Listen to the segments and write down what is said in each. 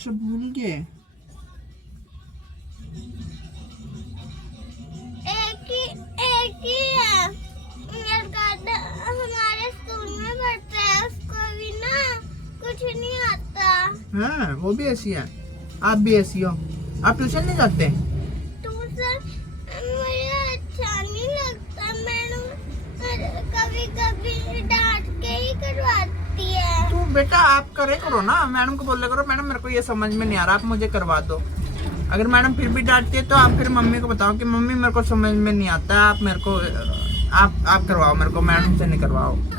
सब भूल गए। एक ही है लड़का हमारे स्कूल में पढ़ता है, उसको भी ना कुछ नहीं आता। हाँ वो भी ऐसी है, आप भी ऐसी हो। आप ट्यूशन नहीं जाते? ट्यूशन मुझे अच्छा नहीं लगता, मैडम कभी कभी डांट के ही करवाती है। तो बेटा आप करे करो ना, मैडम को बोले करो मैडम मेरे को ये समझ में नहीं आ रहा, आप मुझे करवा दो। अगर मैडम फिर भी डांटती है तो आप फिर मम्मी को बताओ कि मम्मी मेरे को समझ में नहीं आता, आप मेरे को आप करवाओ, मेरे को मैडम से नहीं करवाओ। मम्मी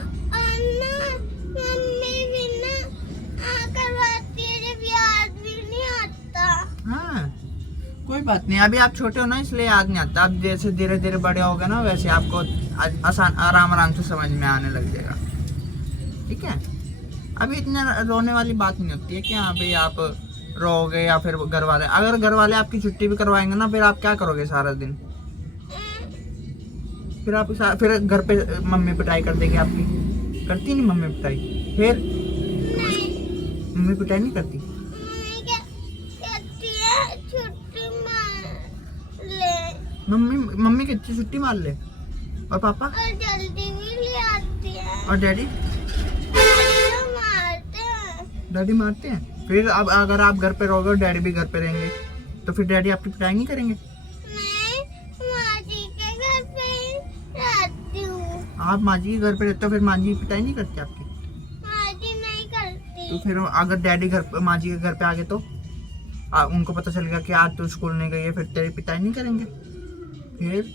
भी ना करवाती है जब याद भी नहीं आता। हाँ कोई बात नहीं, अभी आप छोटे हो ना इसलिए याद नहीं आता, आप जैसे धीरे धीरे बड़े होगे ना वैसे आपको आसान आराम आराम से समझ में आने लग जाएगा। ठीक है, अभी इतना रोने वाली बात नहीं होती है कि हाँ भाई आप रोगे या फिर घर वाले, अगर घर वाले आपकी छुट्टी भी करवाएंगे ना फिर आप क्या करोगे सारा दिन? फिर आप फिर घर पे मम्मी पिटाई कर देगी आपकी, करती नहीं मम्मी पिटाई? फिर मम्मी पिटाई नहीं करती? कहती है छुट्टी मार ले। मम्मी कहती छुट्टी मार ले। और पापा? और जल्दी भी ले आती है। और डैडी? डैडी मारते हैं। फिर अब अगर आप घर पे रहोगे और डैडी भी घर पे रहेंगे तो फिर डैडी आपकी पिटाई नहीं करेंगे? मैं माँ जी के घर पे रहती हूँ। आप माँ जी के घर पे रहते हो, फिर माँ जी पिटाई नहीं करती आपकी? माँ जी नहीं करती। तो फिर अगर डैडी माँ जी के घर पे आ गए तो उनको पता चलेगा कि आज तो स्कूल नहीं गई है, फिर तेरी पिटाई नहीं करेंगे? फिर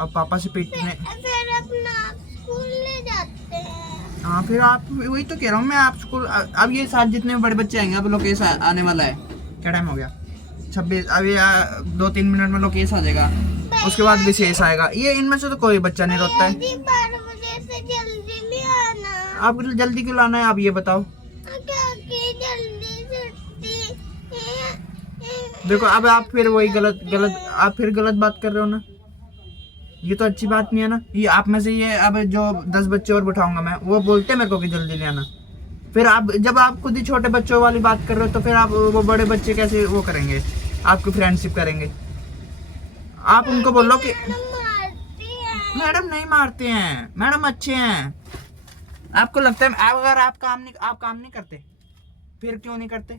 अब पापा से पीटने फिर अपना स्कूल ले जाते हैं। हाँ फिर आप, वही तो कह रहा हूँ मैं, आप स्कूल अब ये साथ जितने बड़े बच्चे आएंगे, अब लोकेश आने वाला है, क्या टाइम हो गया? 26, अभी 2-3 मिनट में लोकेश आ जाएगा, उसके बाद विशेष आएगा, ये इनमें से तो कोई बच्चा नहीं रोता है। 12 बजे से जल्दी ले आना। आप जल्दी क्यों लाना है आप ये बताओ? क्योंकि जल्दी छुट्टी। देखो अब आप फिर वही आप फिर गलत बात कर रहे हो ना, ये तो अच्छी बात नहीं है ना। ये आप में से ये अब जो 10 बच्चे और बिठाऊंगा मैं, वो बोलते हैं मेरे को कि जल्दी ले आना, फिर आप जब आप खुद ही छोटे बच्चों वाली बात कर रहे हो तो फिर आप वो बड़े बच्चे कैसे वो करेंगे, आपकी फ्रेंडशिप करेंगे? आप उनको बोलो कि मैडम नहीं मारते हैं, मैडम अच्छे हैं। आपको लगता है अगर आप काम नहीं करते फिर क्यों नहीं करते?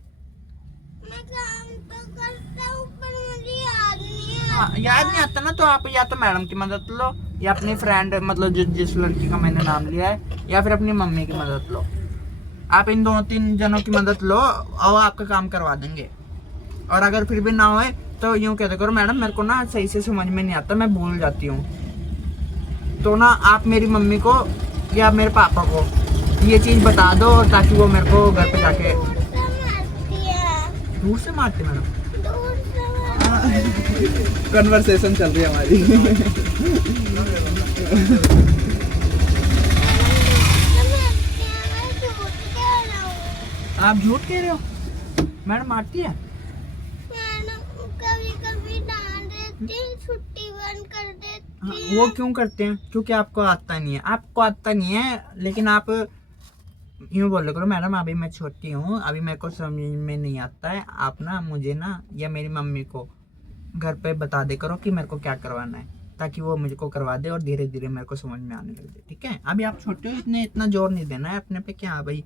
मैं काम तो करता हूँ पर मुझे याद नहीं आता। हाँ याद नहीं आता ना, तो आप या तो मैडम की मदद लो या अपनी फ्रेंड मतलब जिस लड़की का मैंने नाम लिया है, या फिर अपनी मम्मी की मदद लो। आप इन 2-3 जनों की मदद लो और आपका काम करवा देंगे। और अगर फिर भी ना होए तो यूँ कहते करो मैडम मेरे को ना सही से समझ में नहीं आता, मैं भूल जाती हूँ। तो ना आप मेरी मम्मी को या मेरे पापा को ये चीज़ बता दो ताकि वो मेरे को घर पे जाके। दूर से मारती मैडम? कन्वर्सेशन चल रही है हमारी। आप झूठ कह रहे हो? मैडम मारती है? कभी कभी डांट देती, छुट्टी बंद कर देती। हाँ, वो क्यों करते हैं? क्योंकि आपको आता नहीं है, आपको आता नहीं है, लेकिन आप यूँ बोल करो मैडम अभी मैं छोटी हूँ, अभी मेरे को समझ में नहीं आता है, आप ना मुझे ना या मेरी मम्मी को घर पे बता दे करो कि मेरे को क्या करवाना है, ताकि वो मुझको करवा दे और धीरे धीरे मेरे को समझ में आने लग जाए। ठीक है, अभी आप छोटे हो, इतना जोर नहीं देना है अपने पे कि हाँ भाई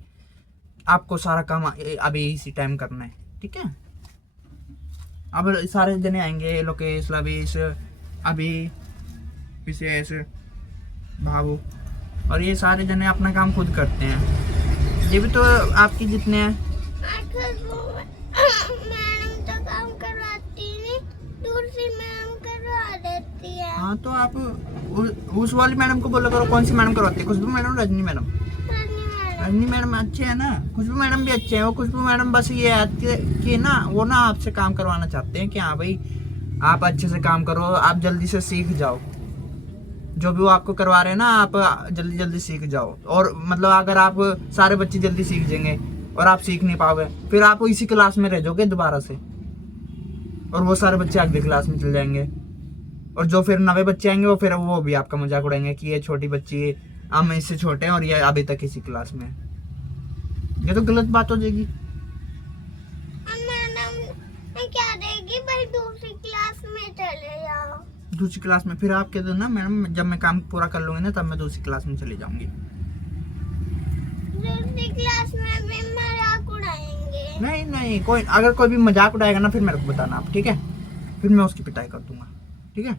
आपको सारा काम अभी इसी टाइम करना है। ठीक है, अब सारे जने आएंगे, लोकेश, लवीश, अभी, विशेष, भावू, और ये सारे जने अपना काम खुद करते हैं, ये भी तो आपकी जितने हैं। मैडम तो काम करवाती नहीं, दूसरी मैडम करवा देती है। हाँ तो आप उस वाली मैडम को बोला करो। कौन सी मैडम करवाती है? Khushboo madam, Rajni madam? Rajni madam अच्छे है ना, खुशबू मैडम भी अच्छे हैं। वो खुशबू मैडम बस ये है कि ना वो ना आपसे काम करवाना चाहते हैं कि हाँ भाई आप अच्छे से काम करो, आप जल्दी से सीख जाओ, जो भी वो आपको करवा रहे हैं ना आप जल्दी जल्दी सीख जाओ। और मतलब अगर आप सारे बच्चे जल्दी सीख जाएंगे और आप सीख नहीं पाओगे फिर आप इसी क्लास में रह जाओगे दोबारा से, और वो सारे बच्चे अगली क्लास में चले जाएंगे, और जो फिर नवे बच्चे आएंगे वो भी आपका मजाक उड़ाएंगे कि ये छोटी बच्ची हम इससे छोटे हैं और ये अभी तक इसी क्लास में है। ये तो गलत बात हो जाएगी। मैं क्या देगी भाई, दूसरी क्लास में चले जाओ। दूसरी क्लास में? फिर आप कह दो ना मैडम, जब मैं काम पूरा कर लूंगी ना तब मैं दूसरी क्लास में चली जाऊंगी। दूसरी क्लास में भी मजाक उड़ाएंगे। नहीं नहीं, कोई अगर कोई भी मजाक उड़ाएगा ना फिर मेरे को बताना आप, ठीक है? फिर मैं उसकी पिटाई कर दूंगा, ठीक है?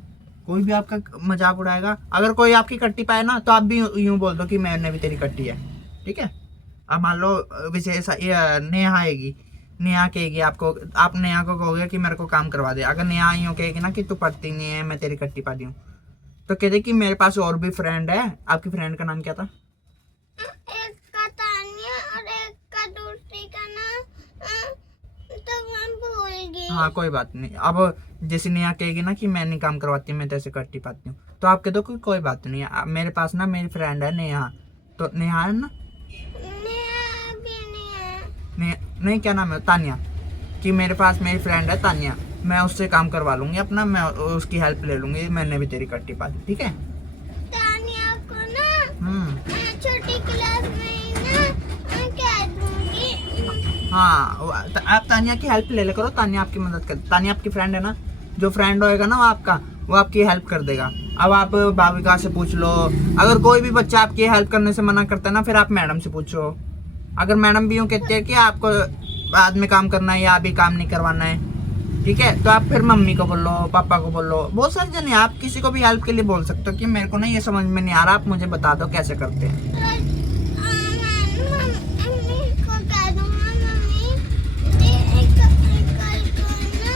कोई भी आपका मजाक उड़ाएगा, अगर कोई आपकी कट्टी पाए ना तो आप भी यूं बोल दो कि मैंने भी तेरी कट्टी है, ठीक है? अब मान लो विशेष नेहा आएगी, नेहा कहेगी आपको, आप नेहा को कहोगे कि मेरे को काम करवा दे। अगर नेहा यूं कहेगी ना कि तू पढ़ती नहीं है, मैं तेरी कट्टी पा दी हूँ, तो कह दे कि मेरे पास और भी फ्रेंड है। आपकी फ्रेंड का नाम क्या था? एक का तानिया और एक का दूसरी का नाम तो मैं भूल गई। हाँ कोई बात नहीं। अब जैसे नेहा कहेगी ना कि मैं नहीं काम करवाती, मैं तेरे से कट्टी पाती हूँ, तो आप कह दो कि कोई बात नहीं, मेरे पास ना मेरी फ्रेंड है नेहा। तो नेहा है ना? नेहा भी नहीं है। नहीं, क्या नाम है? तानिया। कि मेरे पास मेरी फ्रेंड है तानिया, मैं उससे काम करवा लूंगी अपना, मैं उसकी हेल्प ले लूंगी, मैंने भी तेरी कट्टी पा दी, ठीक है? तानिया को ना छोटी क्लास में ही ना कह दूंगी। हाँ, आप तानिया की हेल्प ले ले करो, तानिया आपकी मदद कर, तानिया आपकी फ्रेंड है ना, जो फ्रेंड होएगा ना वो आपका, वो आपकी हेल्प कर देगा। अब आप भाविका से पूछ लो, अगर कोई भी बच्चा आपकी हेल्प करने से मना करता है ना, फिर आप मैडम से पूछो। अगर मैडम भी यूँ कहते हैं कि आपको बाद में काम करना है या अभी काम नहीं करवाना है, ठीक है, तो आप फिर मम्मी को बोलो, पापा को बोलो, बहुत सारे जने, आप किसी को भी हेल्प के लिए बोल सकते हो कि मेरे को ना ये समझ में नहीं आ रहा, आप मुझे बता दो कैसे करते हैं। मम्मी को कह दूंगा, मम्मी ये कल को ना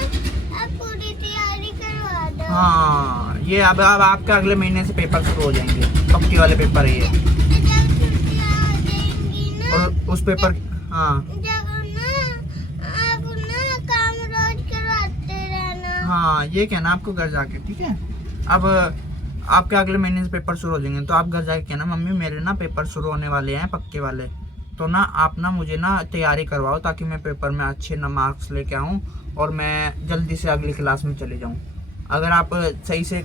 आप पूरी तैयारी करवा दो। हाँ, ये अब आपके अगले महीने से पेपर शुरू हो जाएंगे, पक्की वाले पेपर है ये। जब छुट्टियां आ जाएंगी ना, और उस पेपर, हाँ जब ना आप ना काम रोज करवाते रहना। हाँ, ये कहना आपको घर जाके, ठीक है? अब आपके अगले महीने से पेपर शुरू हो जाएंगे, तो आप घर जाके कहना मम्मी मेरे ना पेपर शुरू होने वाले हैं पक्के वाले, तो ना आप ना मुझे ना तैयारी करवाओ ताकि मैं पेपर में अच्छे ना मार्क्स लेके आऊँ और मैं जल्दी से अगली क्लास में चले जाऊँ। अगर आप सही से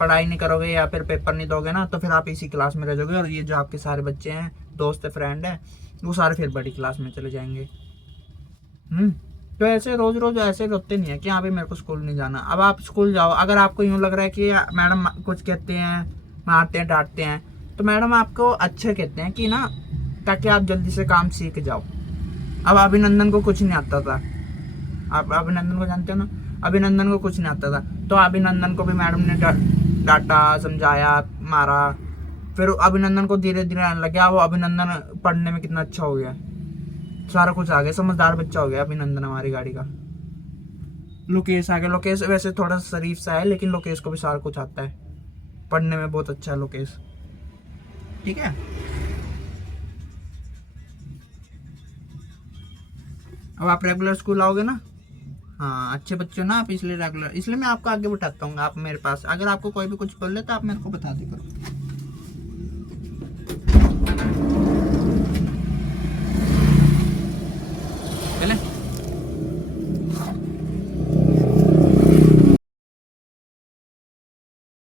पढ़ाई नहीं करोगे या फिर पेपर नहीं दोगे ना, तो फिर आप इसी क्लास में रह जाओगे, और ये जो आपके सारे बच्चे हैं, दोस्त है, फ्रेंड है, वो सारे फिर बड़ी क्लास में चले जाएंगे। तो ऐसे रोज रोज ऐसे रोते नहीं है कि हाँ भाई मेरे को स्कूल नहीं जाना। अब आप स्कूल जाओ, अगर आपको यूँ लग रहा है कि मैडम कुछ कहते हैं, मारते हैं, डांटते हैं, तो मैडम आपको अच्छे कहते हैं कि ना, ताकि आप जल्दी से काम सीख जाओ। अब अभिनंदन को कुछ नहीं आता था, आप अभिनंदन को जानते हो ना, अभिनंदन को कुछ नहीं आता था, तो अभिनंदन को भी मैडम ने डांटा, समझाया, मारा, फिर अभिनंदन को धीरे धीरे आने लग गया। वो अभिनंदन पढ़ने में कितना अच्छा हो गया, सारा कुछ आ गया, समझदार बच्चा हो गया अभिनंदन हमारी गाड़ी का। लोकेश आ गया, लोकेश वैसे थोड़ा शरीफ सा है, लेकिन लोकेश को भी सारा कुछ आता है, पढ़ने में बहुत अच्छा है लोकेश, ठीक है? अब आप रेगुलर स्कूल आओगे ना, हाँ अच्छे बच्चे हो ना आप, इसलिए रेगुलर, इसलिए मैं आपको आगे बिठाता हूँ आप मेरे पास। अगर आपको कोई भी कुछ बोल ले तो आप मेरे को बता दे करो।